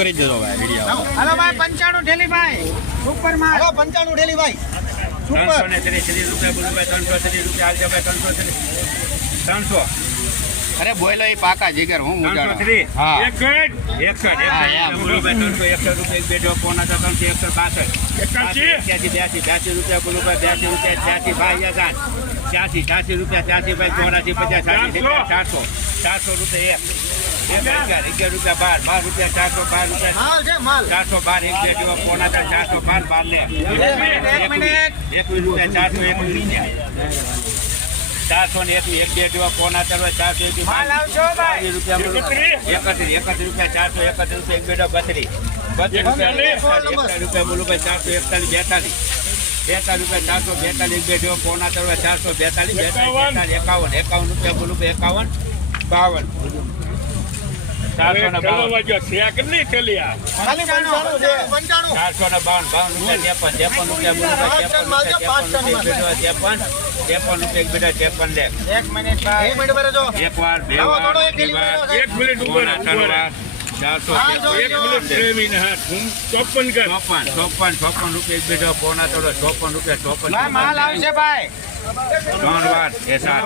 કરી દેજો ભાઈ વિડિયો. હાલો ભાઈ 95 ઠેલી ભાઈ સુપર માલ. હાલો 95 ઠેલી ભાઈ સુપર. 330 રૂપિયા બોલો ભાઈ 330 રૂપિયા હાલ ભાઈ 300. અરે બોલો એ પાકા જીગર હું મુજાડો. 303. હા 61 બોલો ભાઈ 361 રૂપિયા બે જો પોના 362. 82 રૂપિયા બોલો ભાઈ 82 રૂપિયા 83 ભાઈ યાર 80 રૂપિયા 80 ભાઈ 84 50 60 400 રૂપિયા 11 રૂપિયા 12 રૂપિયા 412 રૂપિયા માલ છે માલ. 412 એક બે જેવા પોણા 412 ને 21 રૂપિયા 401 એક બે જેવા પોના 421 માલ આવજો ભાઈ. રૂપિયા 31 રૂપિયા 431 એક બે 32 રૂપિયા બોલો ભાઈ 441 42 રૂપિયા 442 એક બે જેવા પોના 442 51 રૂપિયા બોલો ભાઈ 51 52 કેટલી થેલી આ? ખાલી 95 છે 95. 452 રૂપિયા 53 એક મિનિટ ભાઈ. 1 મિનિટ પર જો. એક વાર બે આવો વાર થોડો એક થેલી પર જો. 1 મિનિટ ઉપર પોણા 3 વાર 400 1 મિનિટ પ્રેમીને હાથ હું 54 કર. 54 રૂપિયા એક બે પોણા 54 રૂપિયા 54 ભાઈ માલ આવશે ભાઈ. 3 વાર એ 7